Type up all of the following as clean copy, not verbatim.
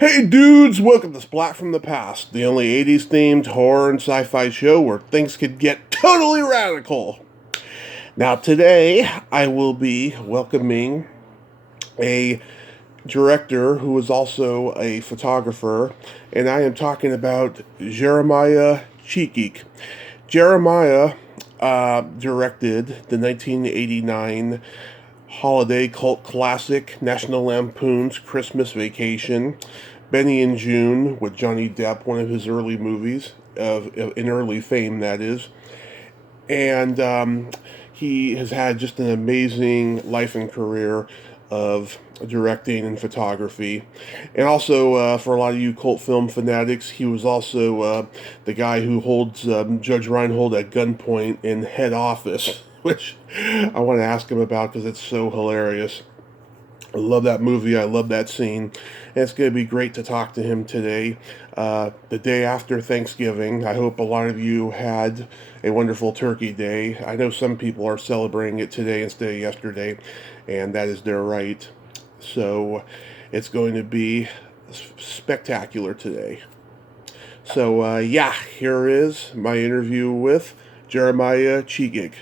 Hey dudes, welcome to Splat from the Past, the only 80s themed horror and sci fi show where things could get totally radical. Now, today I will be welcoming a director who is also a photographer, and I am talking about Jeremiah Chechik. Jeremiah directed the 1989 holiday cult classic National Lampoon's Christmas Vacation, Benny and Joon with Johnny Depp, one of his early movies, in early fame, that is. And he has had just an amazing life and career of directing and photography. And also, for a lot of you cult film fanatics, he was also the guy who holds Judge Reinhold at gunpoint in Head Office, which I want to ask him about because it's so hilarious. I love that movie. I love that scene. And it's going to be great to talk to him today, the day after Thanksgiving. I hope a lot of you had a wonderful Turkey Day. I know some people are celebrating it today instead of yesterday, and that is their right. So it's going to be spectacular today. So, yeah, here is my interview with Jeremiah Chechik.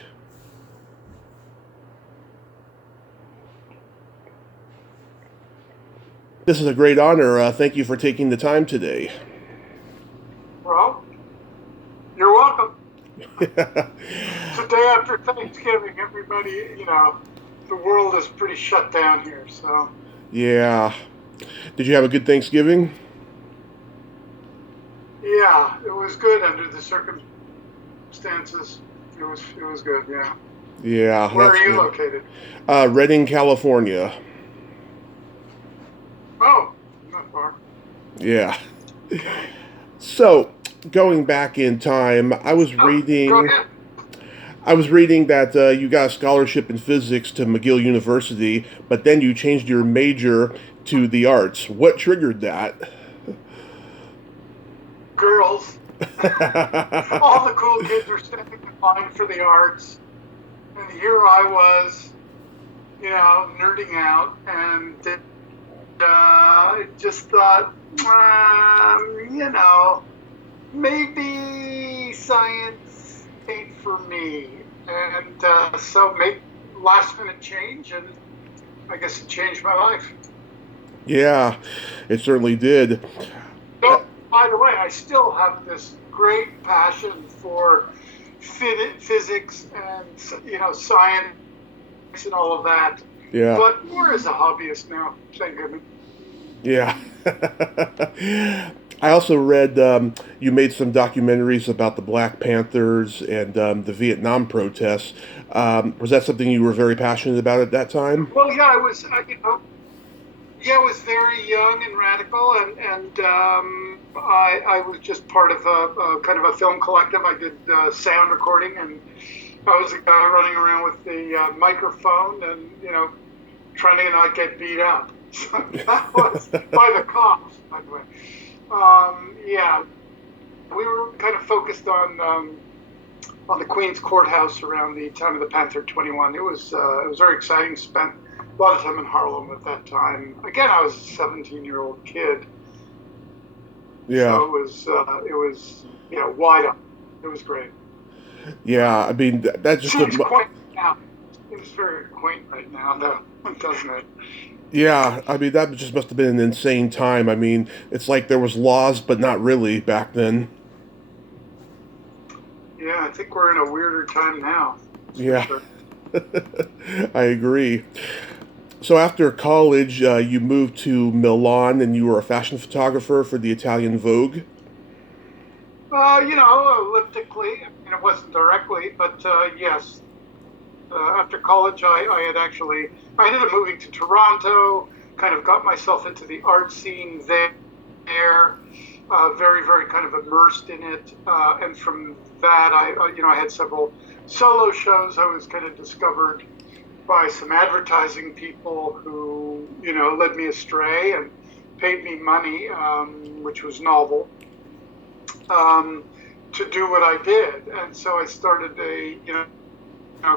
This is a great honor. Thank you for taking the time today. Well, you're welcome. It's the day after Thanksgiving. Everybody, the world is pretty shut down here. So, Yeah. Did you have a good Thanksgiving? yeah, it was good under the circumstances. It was good. Yeah. Yeah, Where are that's you good. located? Redding, California. Oh, not far. Yeah. Okay. So, going back in time, I was Oh, go reading. ahead. I was reading that you got a scholarship in physics to McGill University, but then you changed your major to the arts. What triggered that? Girls. All the cool kids are standing in line for the arts, and here I was, nerding out, and just thought, maybe science ain't for me. And so made last minute change, and I guess it changed my life. Yeah, it certainly did. So, by the way, I still have this great passion for physics and science and all of that, Yeah, but more as a hobbyist now. Thank goodness. yeah. I also read you made some documentaries about the Black Panthers and the Vietnam protests. Was that something you were very passionate about at that time? Well, yeah, I was, yeah, I was very young and radical, and I was just part of a kind of a film collective. I did sound recording, and I was a guy running around with the microphone, and trying to not get beat up. So that was by the cops, by the way. Yeah, we were kind of focused on the Queens Courthouse around the time of the Panther 21. It was very exciting. Spent a lot of time in Harlem at that time. Again, I was a 17-year-old kid, Yeah, so it was wide up. It was great. yeah. I mean, that just Seems quaint now. It's very quaint right now, though, doesn't it? yeah. I mean, that just must have been an insane time. I mean, it's like there was laws, but not really back then. Yeah, I think we're in a weirder time now. That's for Yeah, sure. I agree. So after college, you moved to Milan, and you were a fashion photographer for the Italian Vogue. Elliptically. I mean, it wasn't directly, but yes. After college, I had actually I ended up moving to Toronto. Kind of got myself into the art scene there. Very, very kind of immersed in it, and from that, I had several solo shows. I was kind of discovered by some advertising people who led me astray and paid me money, which was novel, um, to do what I did. And so I started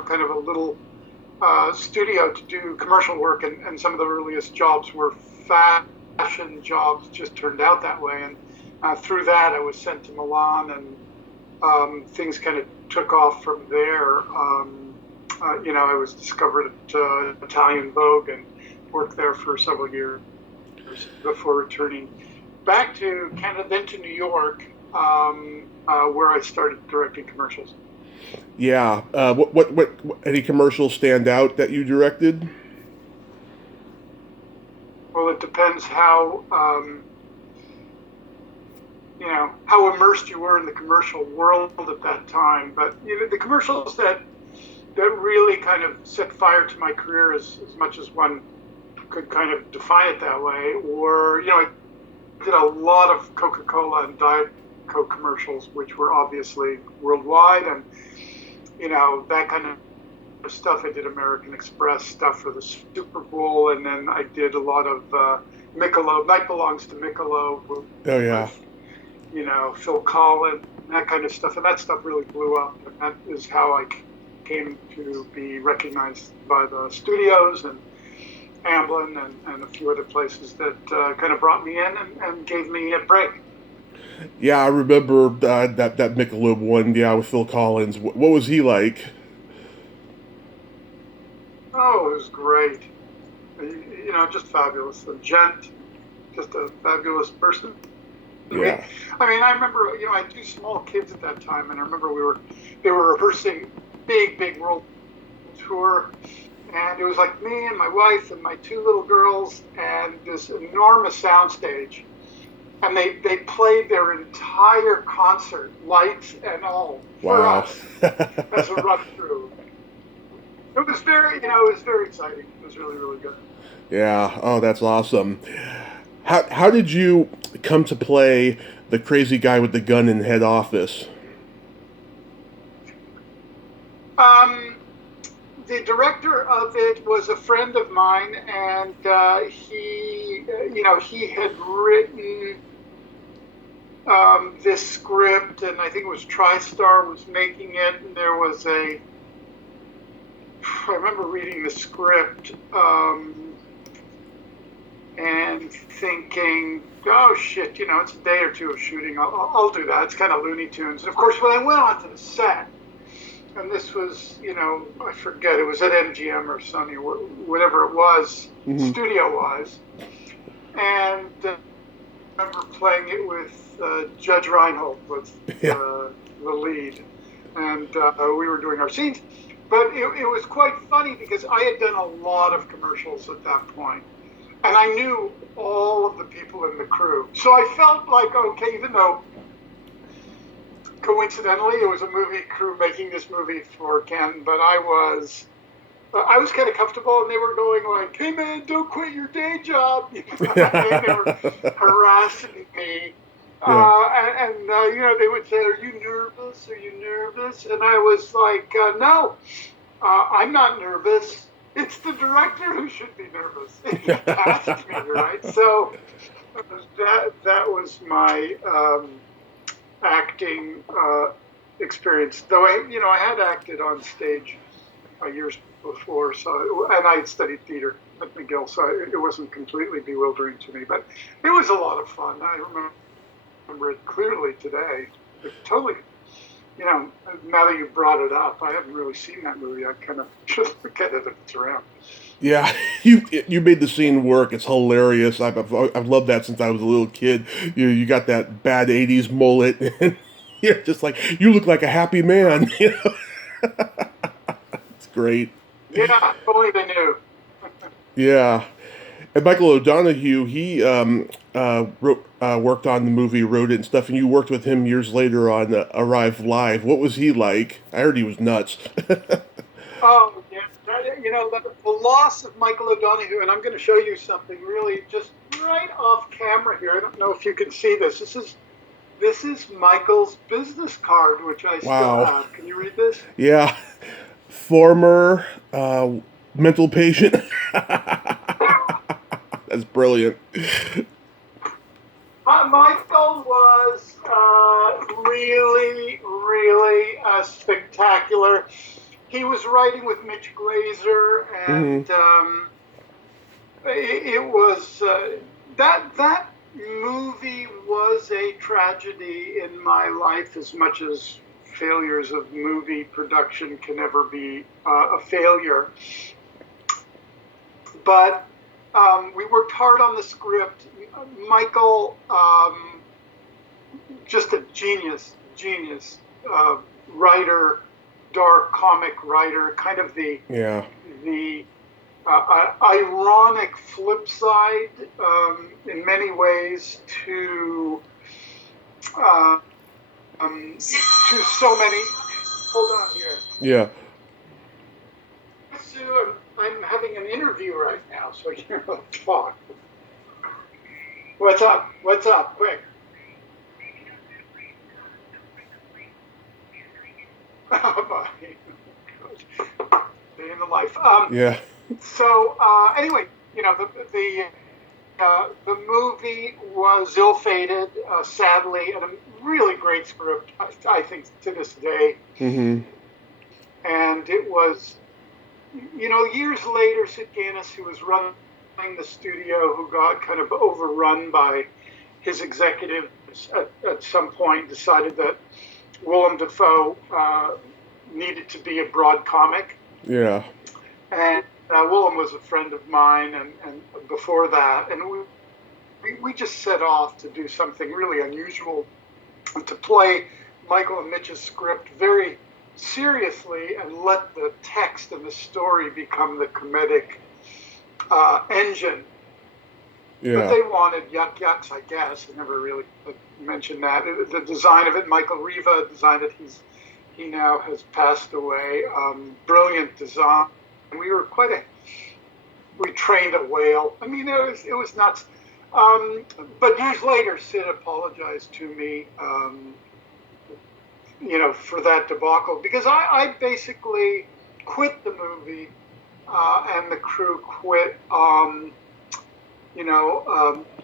kind of a little studio to do commercial work, and some of the earliest jobs were fashion. fashion jobs just turned out that way. And through that, I was sent to Milan, and things kind of took off from there. I was discovered at Italian Vogue and worked there for several years before returning back to Canada, then to New York, where I started directing commercials. Yeah. What any commercials stand out that you directed? Well, it depends how immersed you were in the commercial world at that time. But the commercials that really kind of set fire to my career, as much as one could kind of define it that way, were I did a lot of Coca-Cola and Diet Coke commercials, which were obviously worldwide, and that kind of stuff. I did American Express stuff for the Super Bowl, and then I did a lot of Michelob. Night Belongs to Michelob with, Oh yeah. Phil Collins, that kind of stuff, and that stuff really blew up, and that is how I came to be recognized by the studios and Amblin and a few other places that kind of brought me in and gave me a break. Yeah, I remember that Michelob one. Yeah, with Phil Collins. What was he like? Oh, it was great. Just fabulous. A gent, just a fabulous person. Yeah. I remember, I had two small kids at that time, and I remember they were rehearsing big world tour, and it was like me and my wife and my two little girls and this enormous soundstage, and they played their entire concert, lights and all, for Wow. us as a run through. It was very exciting. It was really, really good. Yeah. Oh, that's awesome. How did you come to play the crazy guy with the gun in head office? Um, the director of it was a friend of mine, and he had written this script, and I think it was TriStar was making it, and I remember reading the script and thinking, oh shit, it's a day or two of shooting. I'll do that. It's kind of Looney Tunes. And of course, when I went onto the set, and this was, I forget, it was at MGM or Sony, whatever it was, Hmm. studio-wise. And I remember playing it with Judge Reinhold was Yeah. the lead. And we were doing our scenes. But it was quite funny because I had done a lot of commercials at that point. And I knew all of the people in the crew. So I felt like, okay, even though coincidentally it was a movie crew making this movie for Ken, but I was kind of comfortable, and they were going like, "Hey man, don't quit your day job." They were harassing me, Yeah. they would say, "Are you nervous? Are you nervous?" And I was like, "No, I'm not nervous. It's the director who should be nervous. He asked me, right?" So that was my acting experience. Though I had acted on stage years before, and I had studied theater at McGill, so it wasn't completely bewildering to me. But it was a lot of fun. I remember it clearly today. It totally, now that you brought it up, I haven't really seen that movie. I kind of should look at it if it's around. Yeah, you made the scene work. It's hilarious. I've loved that since I was a little kid. You got that bad '80s mullet, and you're just like you look like a happy man. It's great. Yeah, if only they knew. Yeah, and Michael O'Donoghue, he worked on the movie, wrote it and stuff, and you worked with him years later on Arrive Live. What was he like? I heard he was nuts. Oh, yeah. The loss of Michael O'Donoghue, and I'm going to show you something really just right off camera here. I don't know if you can see this. This is Michael's business card, which I still Wow. have. Can you read this? Yeah, former mental patient. That's brilliant. Michael was really spectacular. He was writing with Mitch Glazer, Hmm. and it was that movie was a tragedy in my life as much as failures of movie production can ever be a failure. But we worked hard on the script. Michael, just a genius writer, dark comic writer, kind of the ironic flip side in many ways to so many. Hold on here. Yeah. Sue, I'm having an interview right now, so I can't really talk. What's up? What's up? Quick. Bye. Day in the life. Yeah. So anyway, the movie was ill-fated, sadly, and a really great script, I think, to this day. Mm-hmm. And it was, years later, Sid Ganis, who was running the studio, who got kind of overrun by his executives at some point, decided that Willem Dafoe needed to be a broad comic. Yeah. And Willem was a friend of mine, and before that, and we just set off to do something really unusual, to play Michael and Mitch's script very seriously and let the text and the story become the comedic engine. Yeah. But they wanted yucks, I guess. I never really mentioned that. The design of it, Michael Riva designed it. He now has passed away. Brilliant design. We trained a whale. I mean, it was nuts. But years later, Sid apologized to me, for that debacle, because I basically quit the movie, and the crew quit,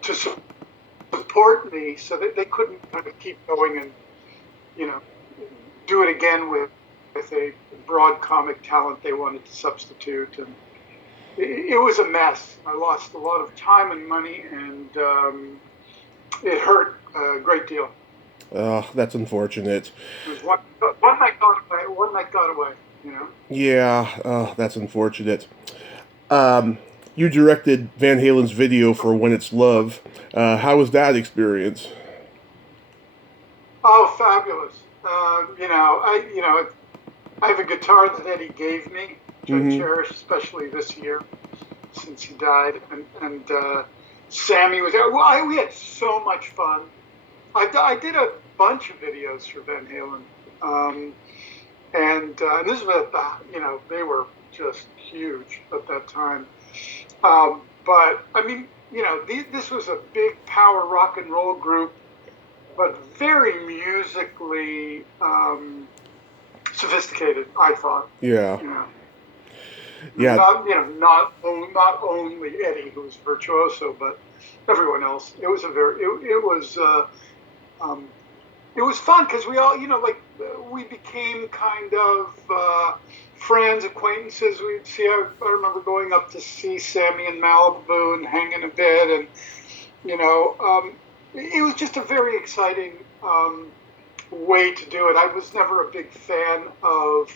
to support me, so that they couldn't kind of keep going and, do it again with a broad comic talent they wanted to substitute. And it was a mess. I lost a lot of time and money, and it hurt a great deal. That's unfortunate. It was one night got away, Yeah, that's unfortunate. You directed Van Halen's video for When It's Love. How was that experience? Oh, fabulous. I have a guitar that Eddie gave me, which I cherish, especially this year, since he died. And Sammy was there. Well, we had so much fun. I did a bunch of videos for Van Halen. And this was they were just huge at that time. But, I mean, this was a big power rock and roll group, but very musically sophisticated, I thought. Yeah. Yeah. Not only Eddie, who was virtuoso, but everyone else. It was it was fun because we all, we became kind of friends, acquaintances. We'd see. I remember going up to see Sammy in Malibu and hanging a bit, and it was just a very exciting way to do it. I was never a big fan of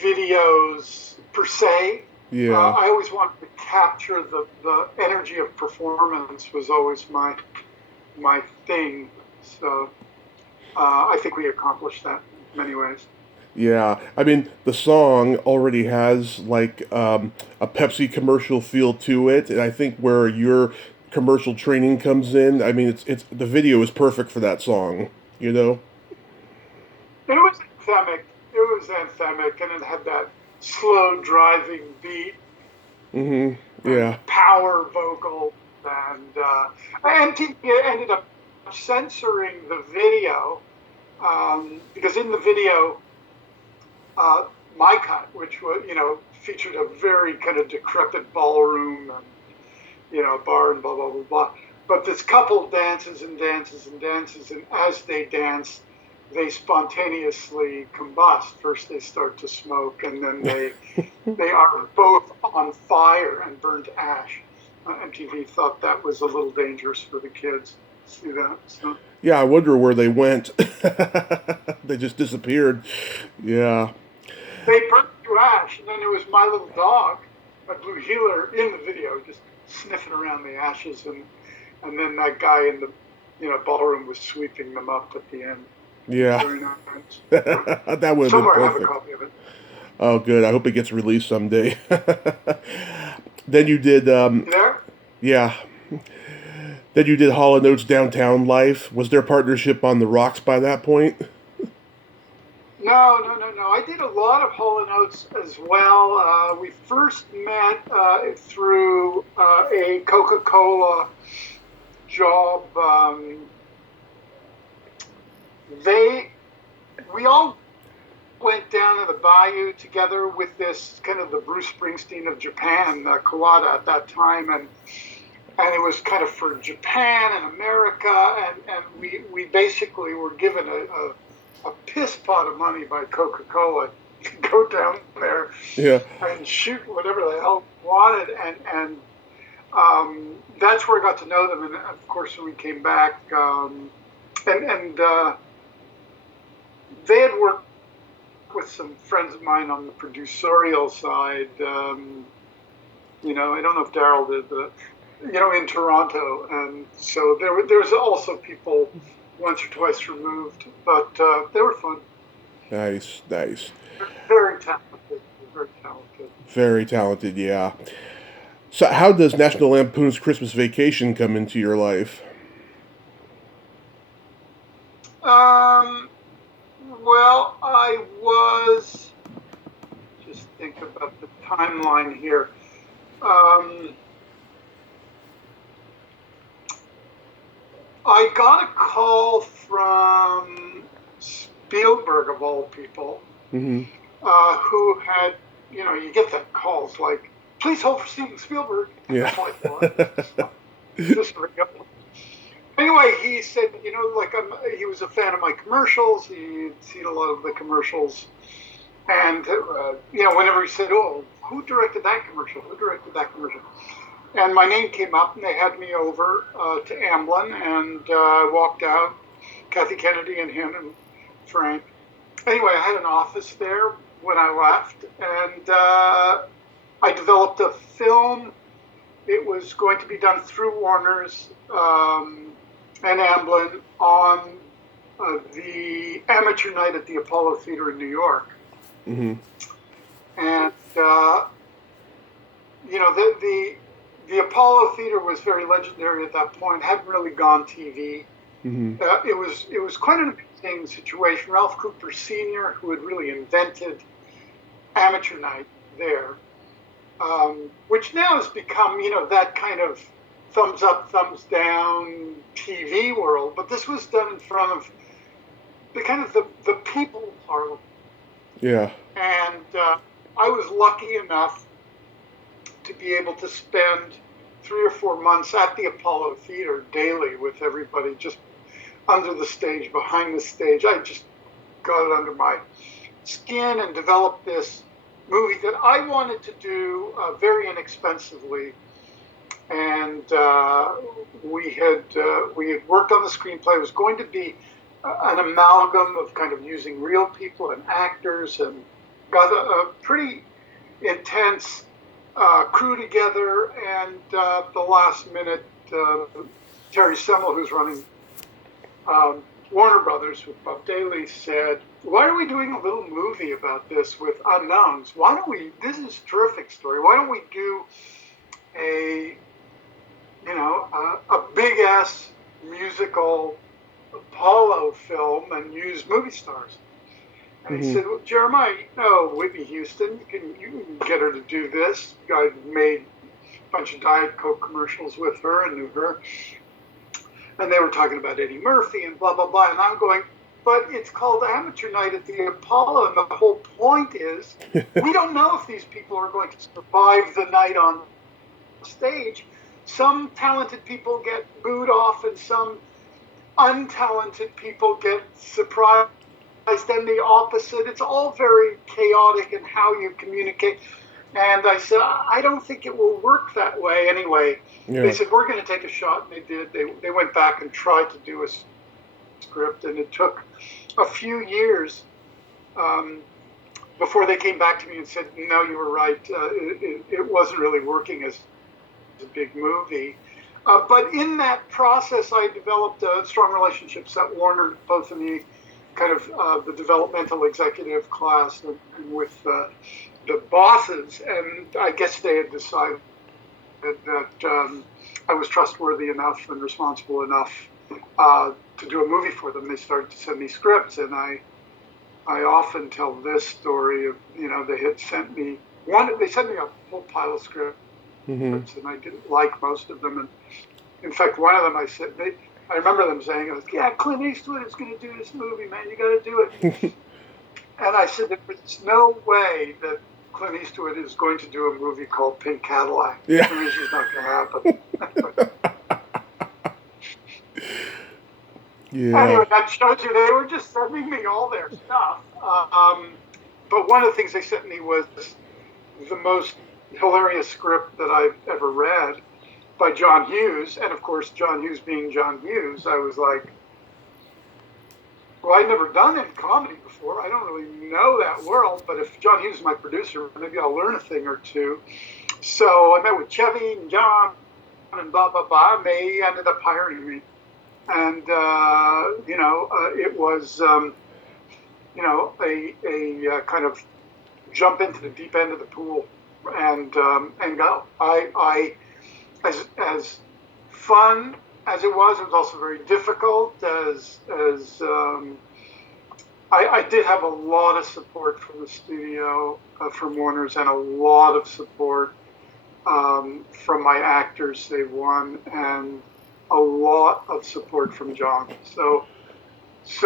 videos per se. Yeah. I always wanted to capture the energy of performance. Was always my thing. So I think we accomplished that in many ways. Yeah, I mean, the song already has like a Pepsi commercial feel to it, and I think where your commercial training comes in, I mean, it's the video is perfect for that song, It was anthemic, and it had that slow driving beat. Mm-hmm. Yeah. Power vocal, and MTV ended up censoring the video because in the video, my cut, which was featured a very kind of decrepit ballroom and bar and blah blah blah blah. But this couple dances and dances and dances, and as they dance, they spontaneously combust. First they start to smoke, and then they are both on fire and burnt to ash. MTV thought that was a little dangerous for the kids to see that. So Yeah, I wonder where they went. They just disappeared. Yeah. they burnt to ash, and then there was my little dog, a blue heeler, in the video, just sniffing around the ashes, and then that guy in the ballroom was sweeping them up at the end. Yeah. Very nice. That would have been Somewhere I have a perfect. copy of it. Oh, good. I hope it gets released someday. Then you did, You there? yeah. Then you did Hall & Oates Downtown Life. Was their partnership on the rocks by that point? No, no, no, no. I did a lot of Hall & Oates as well. We first met through a Coca-Cola job. We all went down to the bayou together with this kind of the Bruce Springsteen of Japan, Kawada at that time, and it was kind of for Japan and America, and we basically were given a piss pot of money by Coca-Cola to go down there Yeah. and shoot whatever the hell we wanted, and that's where I got to know them. And of course, when we came back, and they had worked with some friends of mine on the producerial side. I don't know if Daryl did, but in Toronto, and so there's also people once or twice removed, but they were fun. Nice, nice. Very talented, very talented. Very talented, yeah. So, how does National Lampoon's Christmas Vacation come into your life? Well, I was just think about the timeline here. I got a call from Spielberg, of all people, Mm-hmm. who had, you get that calls like, please hold for Steven Spielberg. Yeah. I'm like, what? Just ring up. Anyway, he said, he was a fan of my commercials. He'd seen a lot of the commercials. And, whenever he said, oh, who directed that commercial? Who directed that commercial? And my name came up, and they had me over to Amblin, and I walked out, Kathy Kennedy and him and Frank. Anyway, I had an office there when I left, and I developed a film. It was going to be done through Warner's and Amblin on the amateur night at the Apollo Theater in New York. Mm-hmm. And, the Apollo Theater was very legendary at that point, hadn't really gone TV. Mm-hmm. It was quite an amazing situation. Ralph Cooper Sr., who had really invented amateur night there, which now has become, that kind of thumbs up, thumbs down TV world. But this was done in front of the kind of the people of Harlem. Yeah. And I was lucky enough to be able to spend 3 or 4 months at the Apollo Theater daily with everybody, just under the stage, behind the stage. I just got it under my skin and developed this movie that I wanted to do very inexpensively. And we had worked on the screenplay. It was going to be an amalgam of kind of using real people and actors, and got a pretty intense crew together. And the last minute, Terry Semmel, who's running Warner Brothers with Bob Daly, said, why are we doing a little movie about this with unknowns? This is a terrific story. Why don't we do a big ass musical Apollo film and use movie stars? And he said, well, Jeremiah, you know Whitney Houston, you can get her to do this. I made a bunch of Diet Coke commercials with her and knew her. And they were talking about Eddie Murphy and blah, blah, blah. And I'm going, but it's called Amateur Night at the Apollo. And the whole point is, we don't know if these people are going to survive the night on stage. Some talented people get booed off and some untalented people get surprised, and the opposite. It's all very chaotic in how you communicate. And I said, I don't think it will work that way anyway. They Yeah. said, we're going to take a shot. And they did. They went back and tried to do a script, and it took a few years um, before they came back to me and said, no, you were right. It wasn't really working as a big movie. But in that process, I developed strong relationships at Warner, both in the kind of the developmental executive class and with the bosses. And I guess they had decided that I was trustworthy enough and responsible enough to do a movie for them. They started to send me scripts, and I often tell this story of, they had sent me they sent me a whole pile of scripts, Hmm. and I didn't like most of them. And in fact, one of them I remember them saying, "Yeah, Clint Eastwood is going to do this movie, man. You got to do it." And I said, "There's no way that Clint Eastwood is going to do a movie called Pink Cadillac. Yeah. I mean, it's just not going to happen." Yeah. Anyway, that shows you they were just sending me all their stuff. But one of the things they sent me was the most hilarious script that I've ever read by John Hughes. And of course, John Hughes being John Hughes, I was like, well, I'd never done any comedy before. I don't really know that world, but if John Hughes is my producer, maybe I'll learn a thing or two. So I met with Chevy and John and blah, blah, blah, and they ended up hiring me. And, it was, a kind of jump into the deep end of the pool and go. As fun as it was also very difficult. I did have a lot of support from the studio, from Warner's, and a lot of support from my actors, say one, and a lot of support from John. So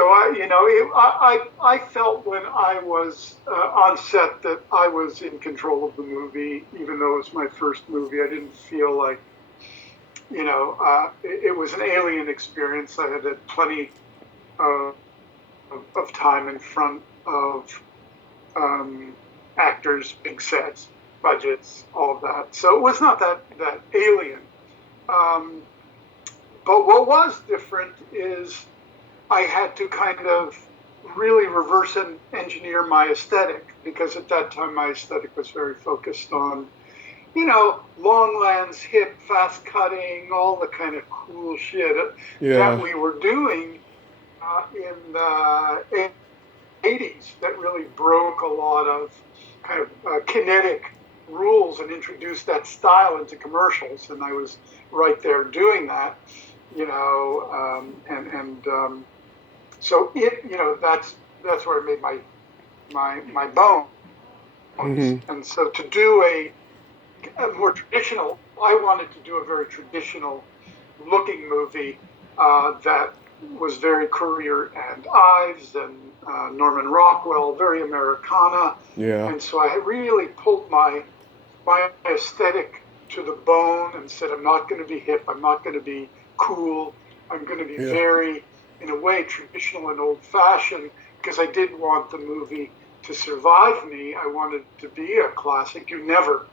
I felt when I was on set that I was in control of the movie, even though it was my first movie. I didn't feel like, it was an alien experience. I had plenty of, of time in front of actors, big sets, budgets, all of that. So it was not that alien. Um, but what was different is I had to kind of really reverse engineer my aesthetic, because at that time my aesthetic was very focused on, long lens, hip, fast cutting, all the kind of cool shit that Yeah. we were doing in the 80s that really broke a lot of kind of kinetic rules and introduced that style into commercials. And I was right there doing that, so that's where I made my bones. Hmm. And so to do a more traditional, I wanted to do a very traditional looking movie that was very Currier and Ives and Norman Rockwell, very Americana. Yeah. And so I really pulled my aesthetic to the bone and said, I'm not going to be hip, I'm not going to be cool, I'm going to be Yeah. very, in a way, traditional and old fashioned, because I did want the movie to survive me. I wanted it to be a classic. You never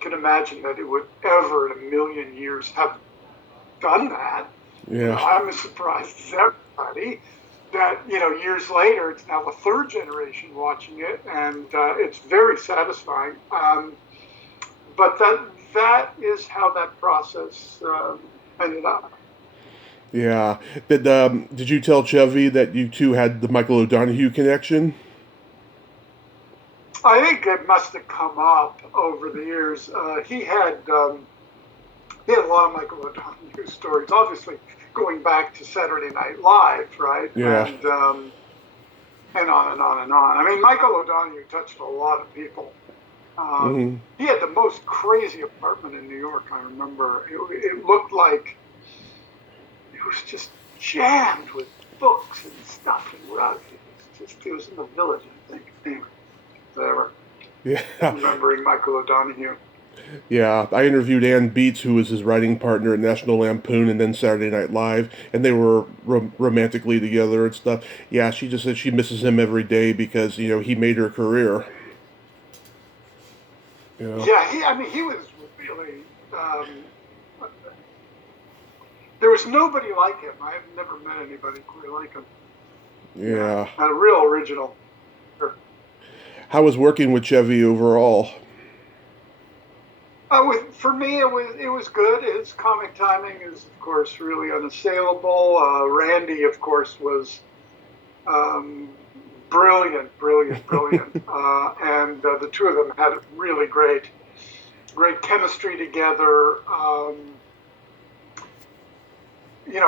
can imagine that it would ever in a million years have done that. Yeah. I'm as surprised as everybody that, years later, it's now the third generation watching it, and it's very satisfying. But that is how that process ended up. Yeah. Did you tell Chevy that you two had the Michael O'Donoghue connection? I think it must have come up over the years. He had a lot of Michael O'Donoghue stories, obviously going back to Saturday Night Live, right? Yeah. And on and on and on. I mean, Michael O'Donoghue touched a lot of people. Hmm. He had the most crazy apartment in New York. I remember it looked like it was just jammed with books and stuff and rugs. It was in the Village, I think. Anyway, whatever. Yeah. Remembering Michael O'Donoghue. Yeah. I interviewed Ann Beats, who was his writing partner at National Lampoon and then Saturday Night Live, and they were romantically together and stuff. Yeah, she just said she misses him every day because he made her career. Yeah. Yeah, I mean, he was really. Um, there was nobody like him. I've never met anybody quite like him. Yeah, Yeah. a real original. How was working with Chevy overall? For me, it was good. His comic timing is, of course, really unassailable. Randy, of course, was um, brilliant, brilliant, brilliant, and the two of them had really great chemistry together.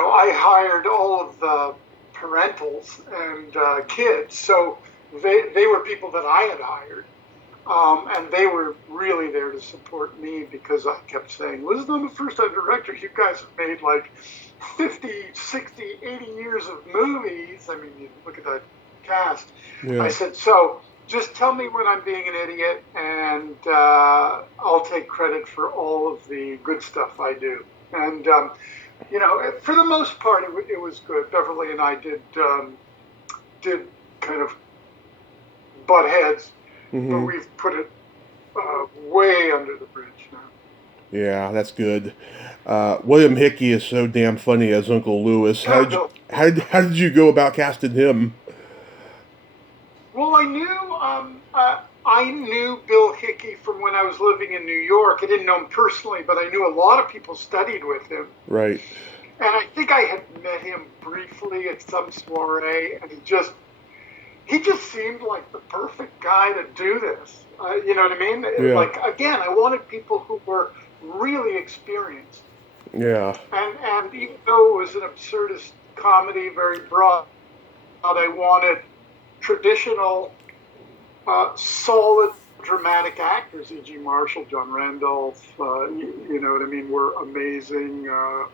I hired all of the parentals and kids, so they were people that I had hired. And they were really there to support me because I kept saying, listen, I'm a first time director. You guys have made like 50, 60, 80 years of movies. I mean, you look at that cast. I Yeah. said, so just tell me when I'm being an idiot and I'll take credit for all of the good stuff I do. And, for the most part, it was good. Beverly and I did kind of butt heads, but Hmm. we've put it way under the bridge now. Yeah, that's good. William Hickey is so damn funny as Uncle Lewis. Oh, Bill. How did you go about casting him? Well, I knew Bill Hickey from when I was living in New York. I didn't know him personally, but I knew a lot of people studied with him, Right. and I think I had met him briefly at some soiree, and he just seemed like the perfect guy to do this. You know what I mean? Yeah. Like again, I wanted people who were really experienced. Yeah. And even though it was an absurdist comedy, very broad, I wanted traditional, solid, dramatic actors. E.G. Marshall, John Randolph, you know what I mean, were amazing. I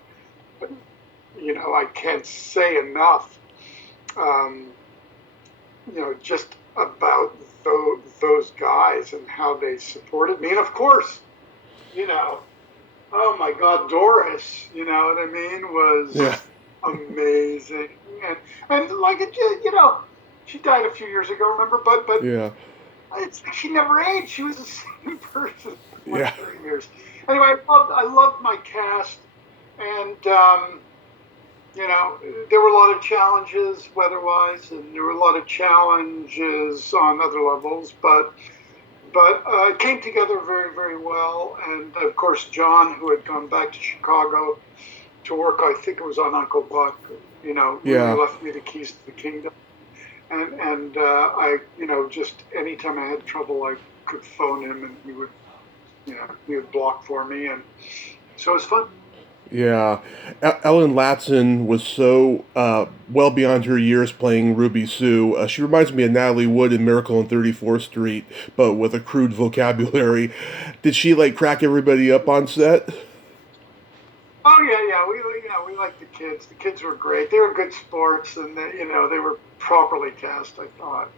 can't say enough, um, just about those guys and how they supported me. And of course, you know, oh my God, Doris, you know what I mean, Yeah. was amazing. And like she died a few years ago, remember? But Yeah. she never aged. She was the same person for like Yeah. 30 years. Anyway, I loved my cast, and there were a lot of challenges weather-wise, and there were a lot of challenges on other levels, but it came together very, very well. And of course, John, who had gone back to Chicago to work, I think it was on Uncle Buck, really Yeah. left me the keys to the kingdom. And I, just anytime I had trouble, I could phone him, and he would block for me, and so it was fun. Yeah. Ellen Latson was so well beyond her years playing Ruby Sue. She reminds me of Natalie Wood in Miracle on 34th Street, but with a crude vocabulary. Did she like crack everybody up on set? Oh yeah, yeah. We liked the kids. The kids were great. They were good sports, and they were properly cast. I thought.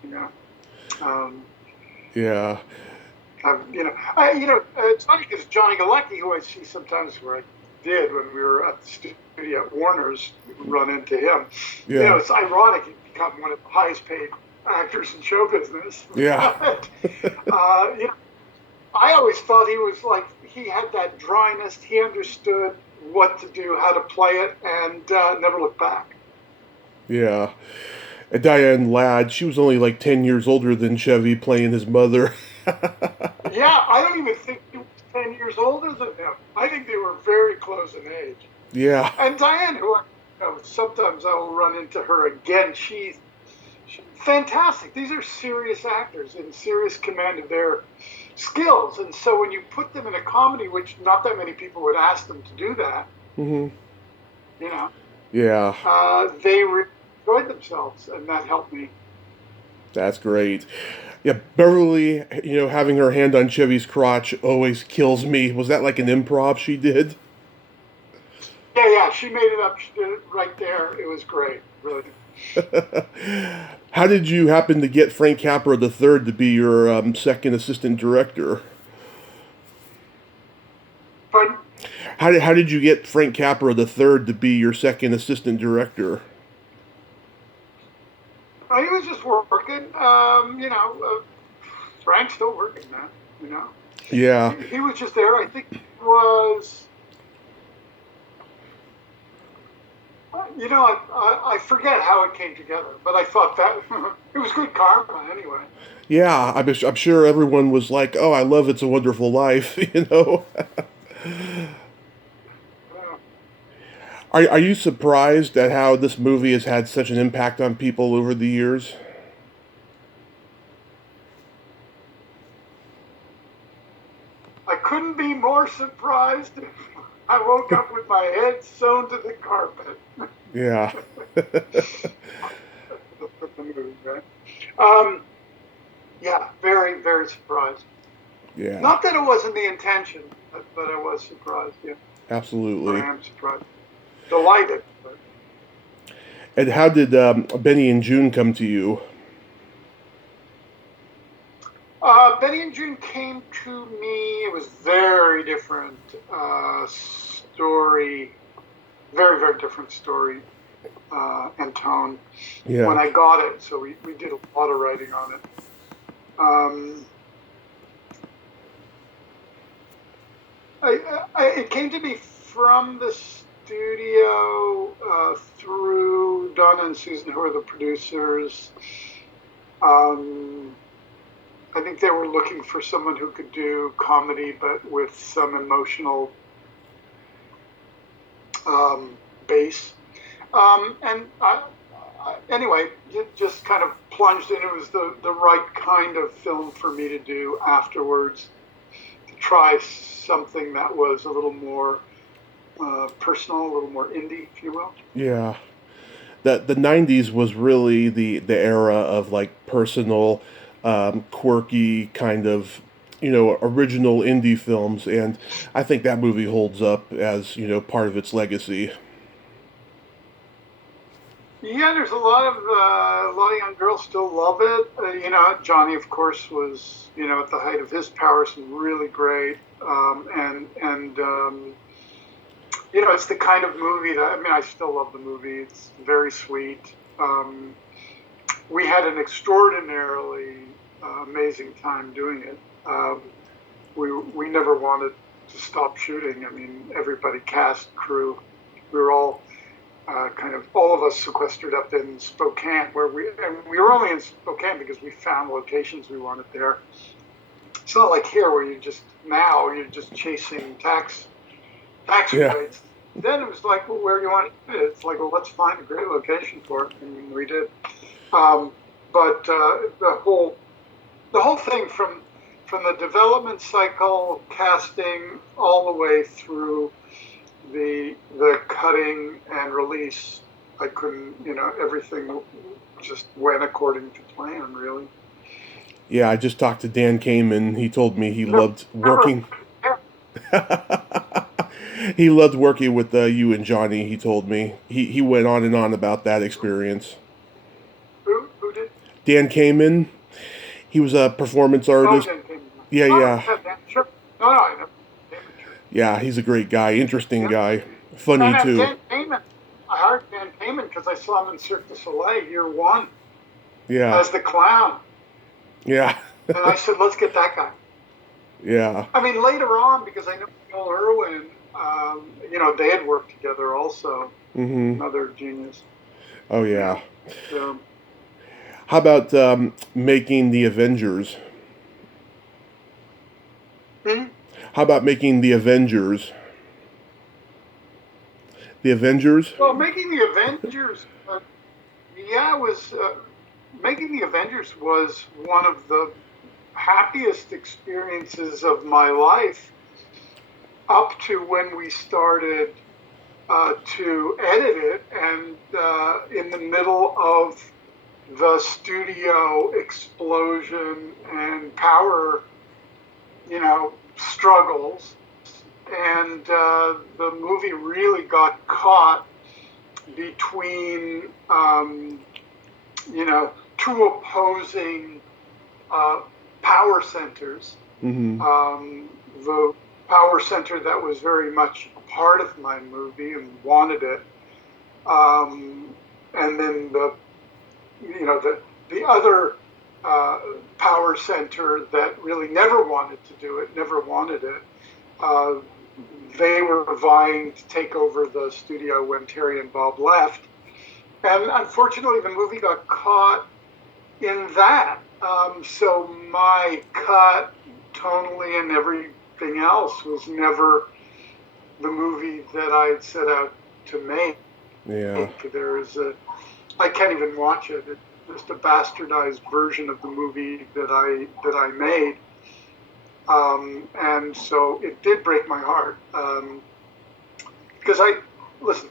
Um, Yeah. it's funny because Johnny Galecki, who I see sometimes where I did when we were at the studio at Warner's, run into him. Yeah. It's ironic he's become one of the highest paid actors in show business. Yeah. But, I always thought he was like he had that dryness. He understood what to do, how to play it, and never looked back. Yeah. Diane Ladd, she was only like 10 years older than Chevy playing his mother. Yeah, I don't even think he was 10 years older than him. I think they were very close in age. Yeah. And Diane, who sometimes I will run into her again, she's fantastic. These are serious actors in serious command of their skills. And so when you put them in a comedy, which not that many people would ask them to do that, Hmm. you know, Yeah. they enjoyed themselves, and that helped me. That's great. Yeah, Beverly, having her hand on Chevy's crotch always kills me. Was that like an improv she did? Yeah, yeah, she made it up. She did it right there. It was great, really. How did you happen to get Frank Capra III to be your second assistant director? But How did you get Frank Capra III to be your second assistant director? he was just working. Frank's still working, man. Yeah. He was just there. I think it was, I forget how it came together, but I thought that it was good karma anyway. Yeah, I'm sure everyone was like, "Oh, I love It's a Wonderful Life," you know. Uh, Are you surprised at how this movie has had such an impact on people over the years? I couldn't be more surprised if I woke up with my head sewn to the carpet. Yeah. With the movie, right? Um, yeah, very, very surprised. Yeah, Not that it wasn't the intention, but I was surprised. Yeah, or absolutely. I am surprised. Delighted. But, And how did Benny and June come to you? Benny and June came to me. It was very different story, very, very different story and tone when Yeah. I got it. So we did a lot of writing on it. Um, it came to me from the studio through Donna and Susan, who are the producers. Um, I think they were looking for someone who could do comedy, but with some emotional base. Anyway, it just kind of plunged in. It was the right kind of film for me to do afterwards, to try something that was a little more personal, a little more indie, if you will. Yeah. The '90s was really the era of like personal, quirky kind of, original indie films, and I think that movie holds up as part of its legacy. Yeah, there's a lot of young girls still love it. Johnny, of course, was at the height of his powers and really great. It's the kind of movie that, I mean, I still love the movie. It's very sweet. We had an extraordinarily amazing time doing it. We never wanted to stop shooting. I mean, everybody, cast, crew, we were all kind of all of us sequestered up in Spokane, and we were only in Spokane because we found locations we wanted there. It's not like here where you're just chasing tax Yeah. rates. Then it was like, well, where do you want to do it? It's like, well, let's find a great location for it, and we did. Um, but the whole thing from the development cycle, casting, all the way through the cutting and release, I couldn't, everything just went according to plan, really. Yeah, I just talked to Dan Kamen. He told me he Never, loved never, working. He loved working with you and Johnny. He told me he went on and on about that experience. who did? Dan Kamen, he was a performance Oh, artist. Dan Cayman. Yeah, Oh, yeah, yeah, Dan, sure. No, I never. Cayman, sure. yeah. He's a great guy, interesting Yeah. guy, funny And too. Dan Cayman, I hired Dan Cayman because I saw him in Cirque du Soleil year one Yeah, as the clown. yeah, And I said, let's get that guy. yeah. I mean, later on, because I know Neil Irwin, they had worked together also. Hmm. Another genius. Oh Yeah. yeah. So, How about making the Avengers? hmm? How about making the Avengers? The Avengers? Well, making the Avengers, yeah, was making the Avengers was one of the happiest experiences of my life up to when we started to edit it, and in the middle of the studio explosion and power, struggles, and the movie really got caught between, two opposing uh, power centers. Hmm. The power center that was very much a part of my movie and wanted it, and then the other uh, power center that really never wanted to do it, never wanted it. Uh, they were vying to take over the studio when Terry and Bob left. And unfortunately, the movie got caught in that. So my cut, tonally, and everything else was never the movie that I'd set out to make. Yeah. I can't even watch it. It's just a bastardized version of the movie that I made. And so it did break my heart. Because listen,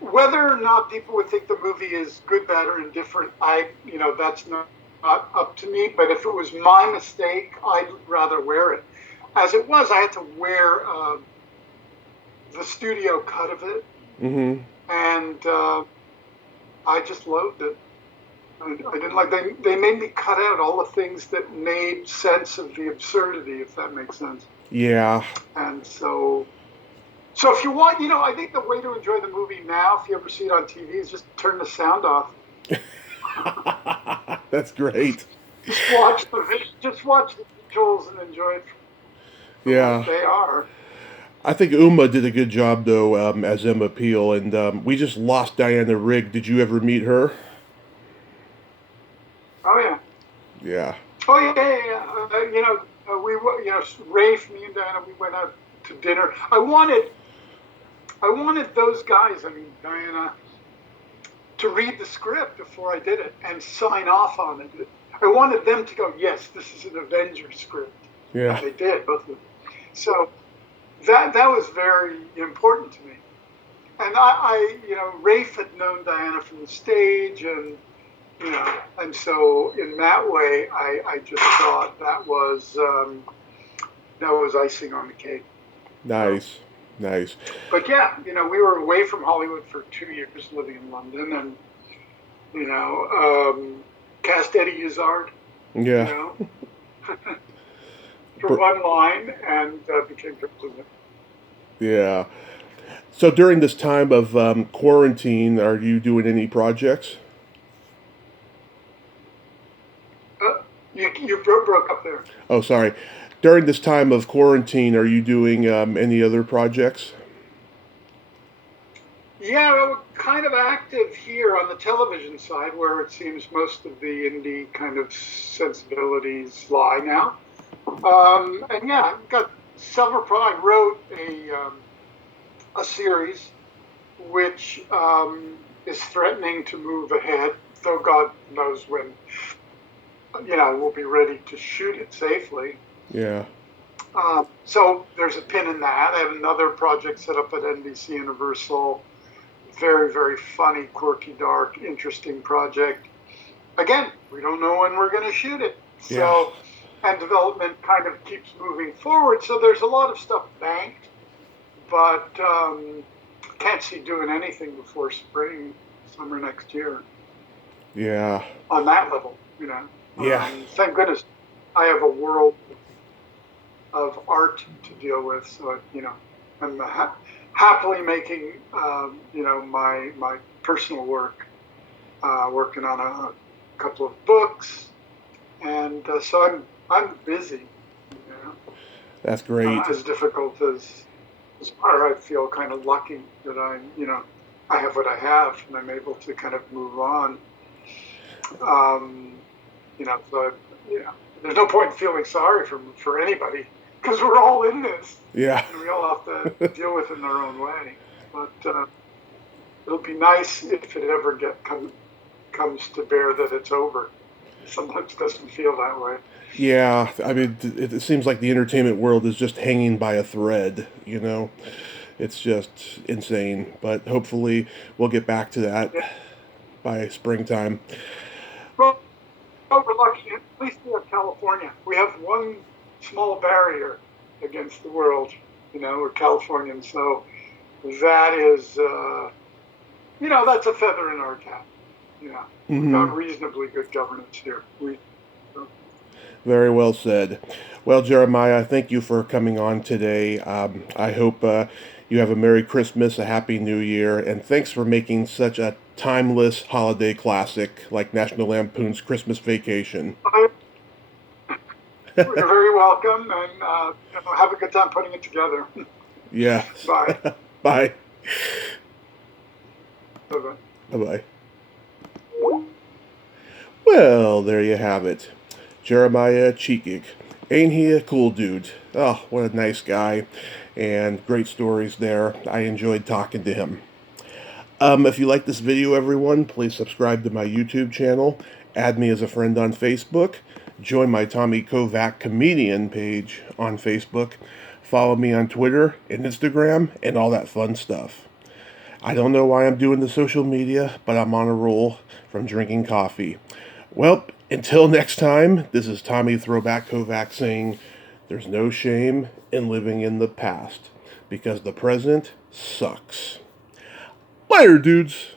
whether or not people would think the movie is good, bad, or indifferent, that's not up to me. But if it was my mistake, I'd rather wear it. As it was, I had to wear the studio cut of it, and I just loathed it. I didn't like. They made me cut out all the things that made sense of the absurdity, if that makes sense. Yeah. And so if you want, I think the way to enjoy the movie now, if you ever see it on TV, is just turn the sound off. That's great. Just watch the visuals and enjoy it. Yeah. What they are. I think Uma did a good job though as Emma Peel, and we just lost Diana Rigg. Did you ever meet her? Oh yeah. Yeah. Oh yeah. Rafe, me and Diana, we went out to dinner. I wanted those guys, Diana, to read the script before I did it and sign off on it. I wanted them to go, yes, this is an Avengers script. Yeah. And they did, both of them. So that was very important to me. And Rafe had known Diana from the stage, and so in that way, I just thought that was icing on the cake. Nice. Nice. But yeah, we were away from Hollywood for 2 years, living in London, and cast Eddie Izzard. Yeah. For one line, and became president. Yeah. So during this time of quarantine, are you doing any projects? You broke up there. Oh, sorry. During this time of quarantine, are you doing any other projects? Yeah, we're kind of active here on the television side, where it seems most of the indie kind of sensibilities lie now. And yeah, I've got several. I wrote a series which is threatening to move ahead, though God knows when. We'll be ready to shoot it safely. Yeah. So there's a pin in that. I have another project set up at NBC Universal. Very, very funny, quirky, dark, interesting project. Again, we don't know when we're going to shoot it. So, and development kind of keeps moving forward. So there's a lot of stuff banked, but can't see doing anything before summer next year. Yeah. On that level, Yeah. Thank goodness I have a world of art to deal with. So, I'm happily making, my personal work, working on a couple of books. And so I'm busy. That's great. As difficult as I feel kind of lucky that I have what I have and I'm able to kind of move on. So there's no point in feeling sorry for anybody, because we're all in this. Yeah. And we all have to deal with it in our own way. But it'll be nice if it ever comes to bear that it's over. Sometimes it doesn't feel that way. Yeah, it seems like the entertainment world is just hanging by a thread, It's just insane, but hopefully we'll get back to that by springtime. Well, we're lucky. At least we have California. We have one small barrier against the world. We're Californians, so that is, that's a feather in our cap. We've got reasonably good governance here. Very well said. Well, Jeremiah, thank you for coming on today. I hope you have a Merry Christmas, a Happy New Year, and thanks for making such a timeless holiday classic like National Lampoon's Christmas Vacation. You're very welcome, and have a good time putting it together. Yes. Bye. Bye. Bye-bye. Bye-bye. Well, there you have it. Jeremiah Chechik. Ain't he a cool dude? Oh, what a nice guy. And great stories there. I enjoyed talking to him. If you like this video, everyone, please subscribe to my YouTube channel. Add me as a friend on Facebook. Join my Tommy Kovac comedian page on Facebook. Follow me on Twitter and Instagram and all that fun stuff. I don't know why I'm doing the social media, but I'm on a roll from drinking coffee. Well, until next time, this is Tommy Throwback Kovac saying there's no shame in living in the past because the present sucks. Later, dudes.